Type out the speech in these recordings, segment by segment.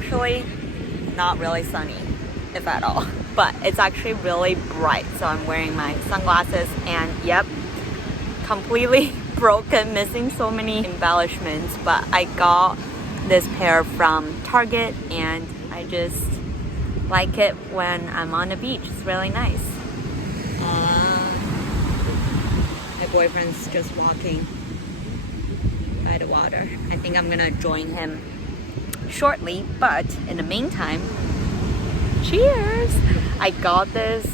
actually not really sunny, if at all, but it's actually really bright. So I'm wearing my sunglasses and yep, completely broken, missing so many embellishments, but I got this pair from Target and I just like it when I'm on the beach. It's really nice. My boyfriend's just walking by the water. I think I'm gonna join him shortly, but in the meantime, cheers! I got this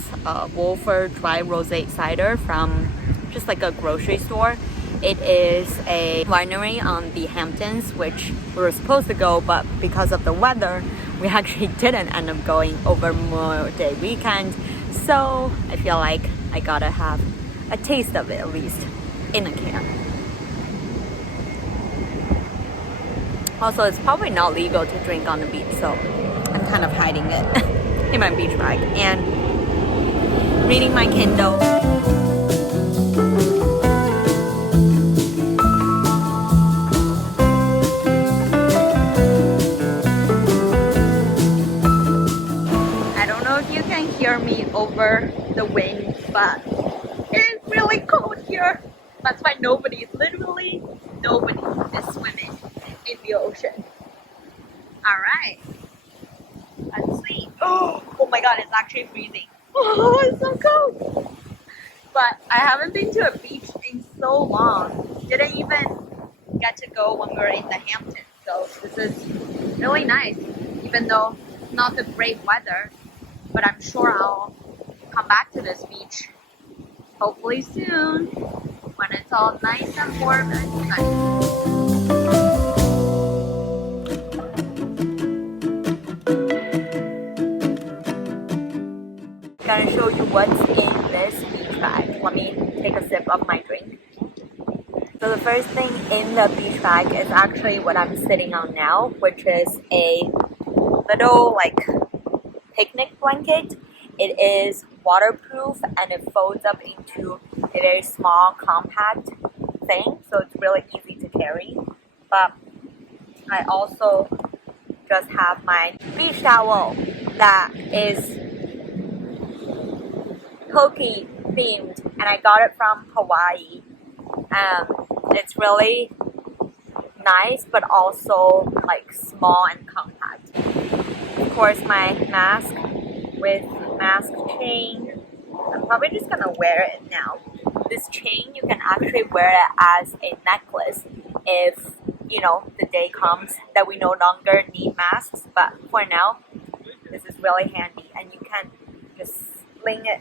Wolfer dry rosé cider from just like a grocery store. It is a winery on the Hamptons, which we were supposed to go, but because of the weather, we actually didn't end up going over Memorial Day weekend. So I feel like I gotta have a taste of it, at least in a can. Also, it's probably not legal to drink on the beach, so I'm kind of hiding it in my beach bag and reading my Kindle. I don't know if you can hear me over the wind, but it's really cold here. That's why literally nobody is swimming in the ocean. Alright, let's see. Oh my god, it's actually freezing. Oh, it's so cold. But I haven't been to a beach in so long. Didn't even get to go when we were in the Hamptons. So this is really nice, even though it's not the great weather. But I'm sure I'll come back to this beach hopefully soon when it's all nice and warm and sunny. I'm gonna show you what's in this beach bag. Let me take a sip of my drink. So the first thing in the beach bag is actually what I'm sitting on now, which is a little like picnic blanket. It is waterproof and it folds up into a very small compact thing, so it's really easy to carry. But I also just have my beach towel that is Poke themed, and I got it from Hawaii. It's really nice, but also like small and compact. Of course, my mask with mask chain. I'm probably just gonna wear it now. This chain, you can actually wear it as a necklace if, you know, the day comes that we no longer need masks. But for now, this is really handy, and you can just sling it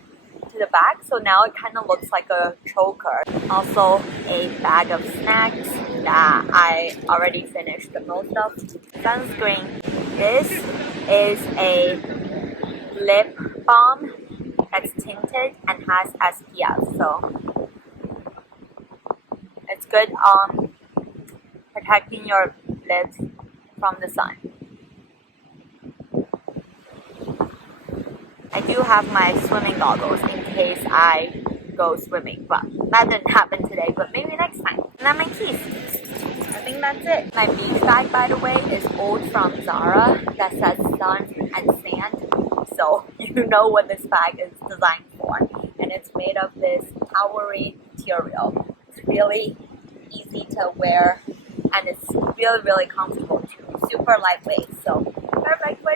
to the back, so now it kind of looks like a choker. Also a bag of snacks that I already finished the most of. Sunscreen. This is a lip balm that's tinted and has SPF, so it's good on protecting your lips from the sun. I do have my swimming goggles in case I go swimming, but that didn't happen today, but maybe next time. And then my keys. I think that's it. My beach bag, by the way, is old from Zara that says sun and sand, so you know what this bag is designed for. And it's made of this powdery material. It's really easy to wear and it's really, really comfortable too. Super lightweight, so perfect for